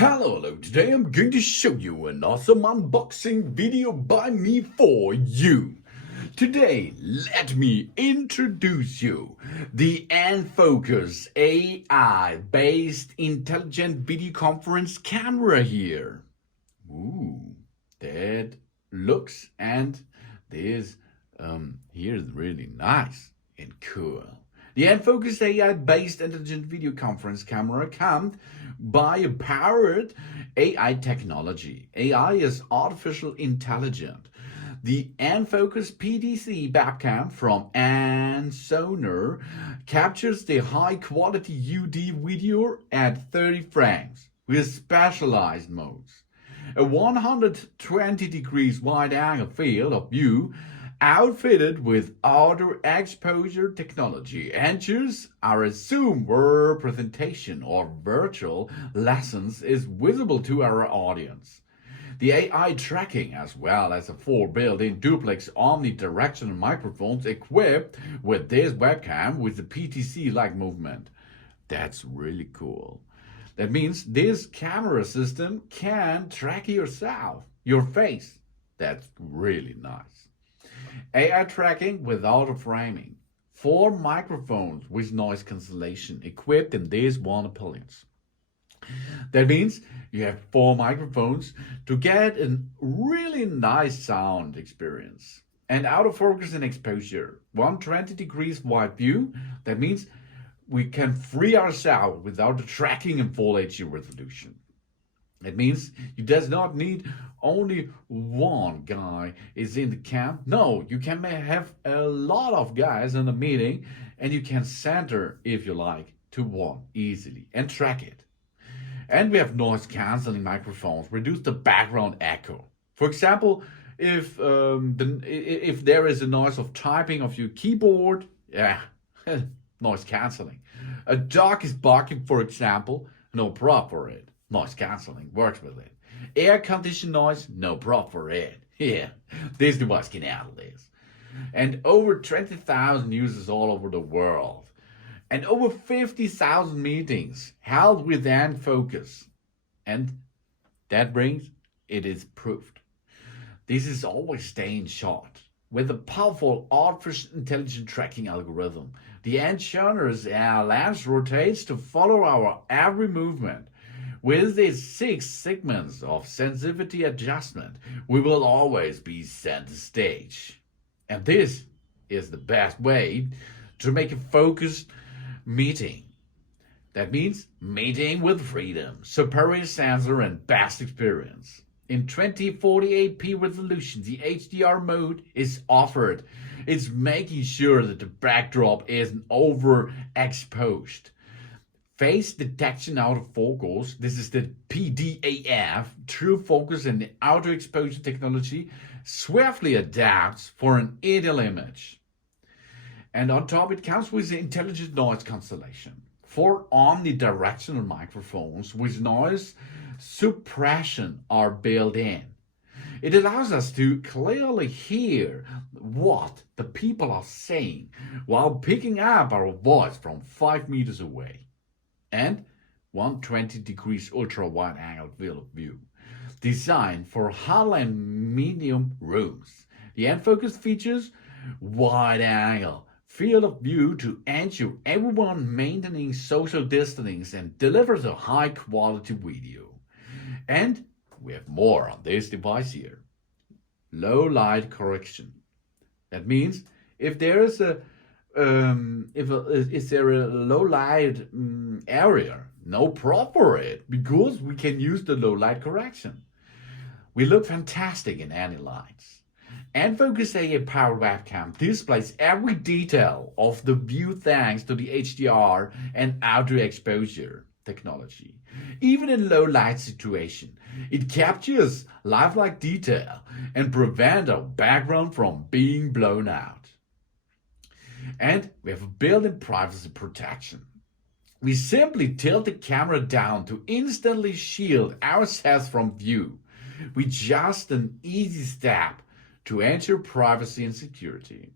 Hello, today I'm going to show you an awesome unboxing video by me for you. Today, let me introduce you the Enfokus AI-based intelligent video conference camera here. Ooh, that looks and this here is really nice and cool. The Enfokus AI-based intelligent video conference camera comes by a powered AI technology. AI is artificial intelligence. The Enfokus PTZ webcam from Ensonore captures the high-quality UD video at 30 frames with specialized modes. A 120 degrees wide-angle field of view outfitted with overexposure technology ensures our Zoom presentation or virtual lessons is visible to our audience. The AI tracking, as well as a full built-in duplex omni-directional microphones equipped with this webcam with the PTZ-like movement. That's really cool. That means this camera system can track yourself, your face. That's really nice. AI tracking with auto framing. 4 microphones with noise cancellation equipped in these one appliance. That means you have 4 microphones to get a really nice sound experience. And autofocus and exposure. 120 degrees wide view. That means we can free ourselves without the tracking in full HD resolution. It means you does not need only one guy is in the camp. No, you can have a lot of guys in a meeting and you can center, if you like, to one easily and track it. And we have noise cancelling microphones, reduce the background echo. For example, if there is a noise of typing of your keyboard, noise cancelling. A dog is barking, for example, no problem for it. Noise cancelling works with it. Air condition noise, no problem for it. Yeah, this device can handle this. And over 20,000 users all over the world. And over 50,000 meetings held with Enfokus. And that brings, it is proved. This is always staying short. With a powerful artificial intelligence tracking algorithm, the Ensonore's lens rotates to follow our every movement. With these 6 segments of sensitivity adjustment, we will always be center stage. And this is the best way to make a focused meeting. That means meeting with freedom, superior sensor, and best experience. In 2048p resolution, the HDR mode is offered. It's making sure that the backdrop isn't overexposed. Face detection out of focus. This is the PDAF, true focus and auto exposure technology, swiftly adapts for an ideal image. And on top, it comes with the intelligent noise cancellation. 4 omni-directional microphones with noise suppression are built in. It allows us to clearly hear what the people are saying while picking up our voice from 5 meters away. And 120 degrees ultra wide angle field of view, designed for huddle and medium rooms. The Enfokus features wide angle field of view to ensure everyone maintaining social distancing and delivers a high quality video. And we have more on this device here. Low light correction. That means if there is is there a low light area, no problem for it, because we can use the low light correction. We look fantastic in any lights. Enfokus AI powered webcam displays every detail of the view thanks to the HDR and auto exposure technology. Even in low light situation, it captures lifelike detail and prevents our background from being blown out. And we have a built-in privacy protection. We simply tilt the camera down to instantly shield ourselves from view with just an easy step to ensure privacy and security.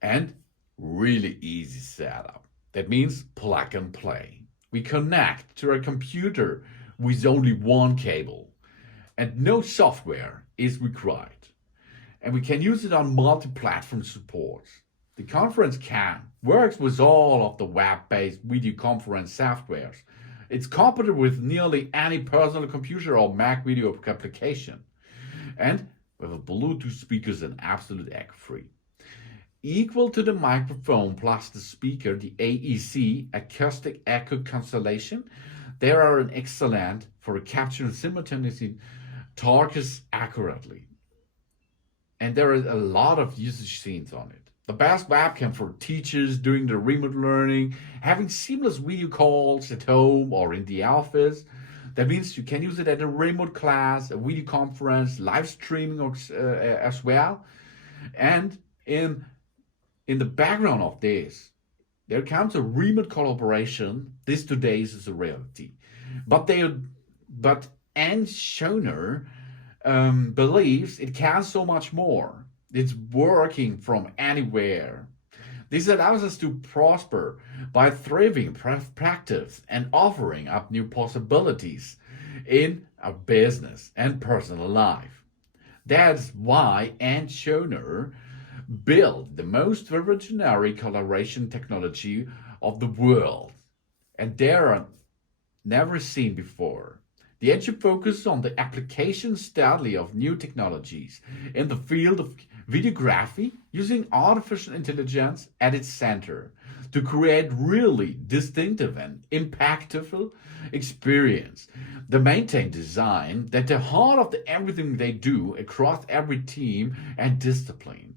And really easy setup. That means plug and play. We connect to our computer with only one cable, and no software is required. And we can use it on multi-platform support. The conference cam works with all of the web-based video conference softwares. It's compatible with nearly any personal computer or Mac video application. And with Bluetooth speakers and absolute echo-free. Equal to the microphone plus the speaker, the AEC, acoustic echo cancellation, they are an excellent for capturing simultaneously targets accurately. And there is a lot of usage scenes on it. The best webcam for teachers doing the remote learning, having seamless video calls at home or in the office. That means you can use it at a remote class, a video conference, live streaming as well. And in the background of this, there comes a remote collaboration. This today is a reality. But Ensonore believes it can so much more. It's working from anywhere. This allows us to prosper by thriving practice and offering up new possibilities in our business and personal life. That's why Ensonore built the most revolutionary collaboration technology of the world, and they are never seen before. The engine focuses on the application study of new technologies in the field of videography using artificial intelligence at its center to create really distinctive and impactful experience. They maintain design at the heart of everything they do across every team and discipline.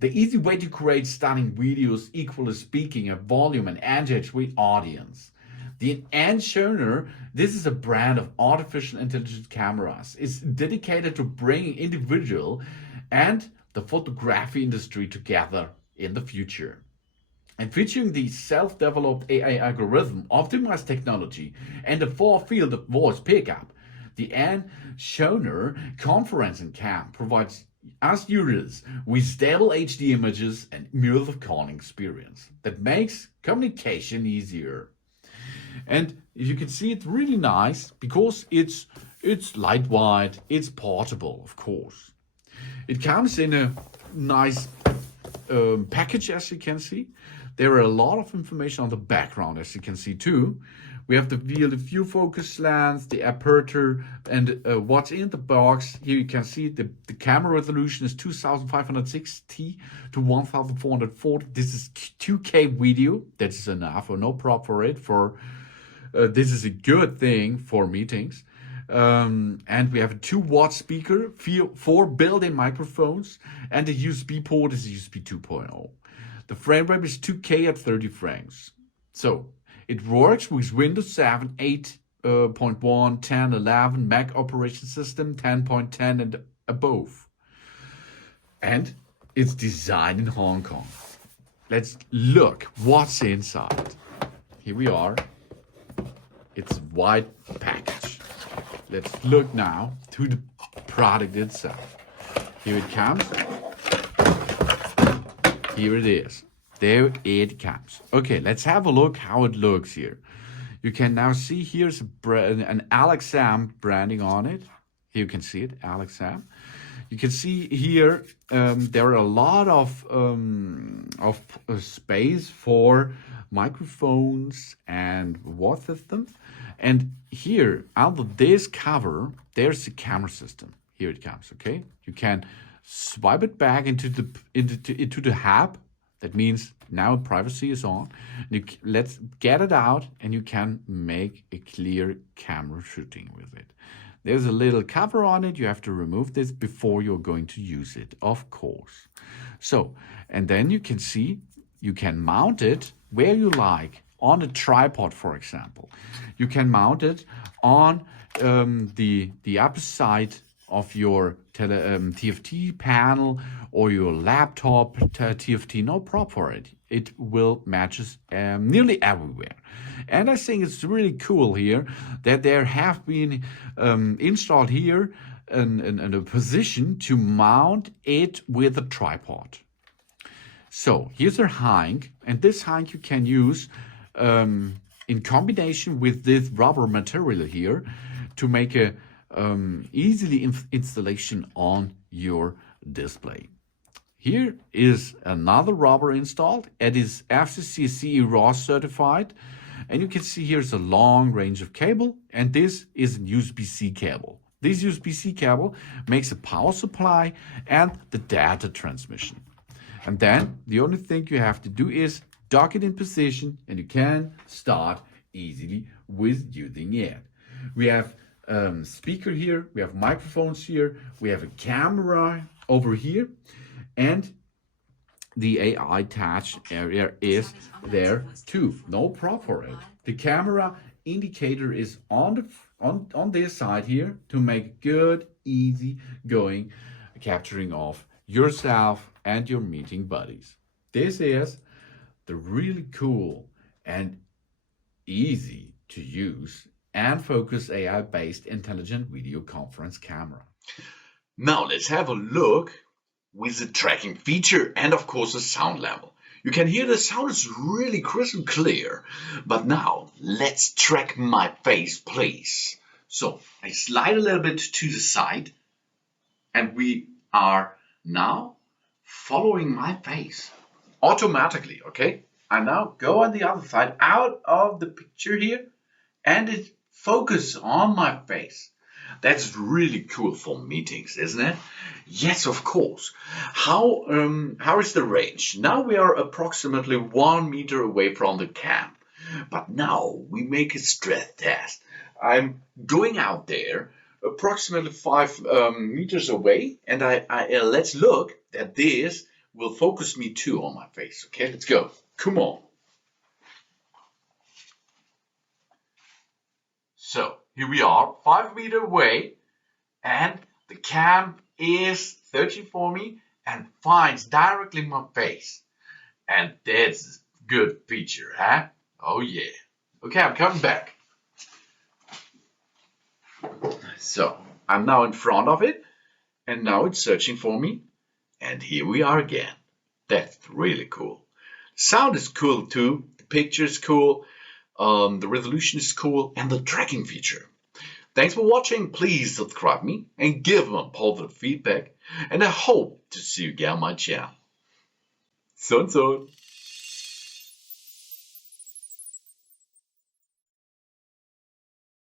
The easy way to create stunning videos equally speaking a volume and engage with audience. The Ensonore, this is a brand of artificial intelligence cameras. It's dedicated to bringing individual and the photography industry together in the future. And featuring the self-developed AI algorithm, optimized technology, and the full field of voice pickup, the Ensonore conferencing cam provides us users with stable HD images and smooth calling experience that makes communication easier. And you can see it's really nice because it's lightweight, it's portable, of course. It comes in a nice package, as you can see. There are a lot of information on the background, as you can see too. We have the field of view focus lens, the aperture, and what's in the box. Here you can see the camera resolution is 2560 to 1440. This is 2K video. That is enough, or no problem for it. This is a good thing for meetings. And we have a 2-watt speaker, 4 built-in microphones, and the USB port is USB 2.0. The frame rate is 2K at 30 frames. So it works with Windows 7, 8.1, 10, 11, Mac operation system, 10.10 and above. And it's designed in Hong Kong. Let's look what's inside. Here we are. It's a white package. Let's look now to the product itself. Here it comes. Here it is. There it comes. Okay, let's have a look how it looks here. You can now see here's an Alex Sam branding on it. Here you can see it, Alex Sam. You can see here there are a lot of space for microphones and water systems. And here, under this cover, there's the camera system. Here it comes, okay? You can swipe it back into the hub. That means now privacy is on. Let's get it out, and you can make a clear camera shooting with it. There's a little cover on it. You have to remove this before you're going to use it, of course. So, and then you can see, you can mount it where you like, on a tripod, for example. You can mount it on the upper side of your TFT panel or your laptop TFT, no problem for it. It will matches nearly everywhere. And I think it's really cool here that there have been installed here in a position to mount it with a tripod. So here's a hang, and this hang you can use in combination with this rubber material here, to make a easily installation on your display. Here is another rubber installed. It is FCC CE ROS certified. And you can see here's a long range of cable, and this is a USB-C cable. This USB-C cable makes a power supply and the data transmission. And then the only thing you have to do is dock it in position, and you can start easily with using it. We have speaker here, we have microphones here, we have a camera over here, and the AI attached area is there too. No prop for it. The camera indicator is on this side here to make good, easy going capturing of yourself and your meeting buddies. This is the really cool and easy to use Enfokus AI-based intelligent video conference camera. Now let's have a look with the tracking feature and of course the sound level. You can hear the sound is really crystal clear. But now let's track my face, please. So I slide a little bit to the side and we are now following my face automatically, okay? I now go on the other side out of the picture here and it focuses on my face. That's really cool for meetings, isn't it? Yes, of course. How is the range? Now we are approximately 1 meter away from the cam. But now we make a stress test. I'm going out there approximately 5 meters away, and let's look that this will focus me too on my face. Okay, let's go. Come on. So here we are, 5 meters away, and the cam is searching for me and finds directly my face. And that's a good feature, huh? Oh yeah. Okay, I'm coming back. So I'm now in front of it, and now it's searching for me. And here we are again. That's really cool. Sound is cool too. The picture is cool. The resolution is cool, and the tracking feature. Thanks for watching. Please subscribe me and give me positive feedback. And I hope to see you again on my channel. Son.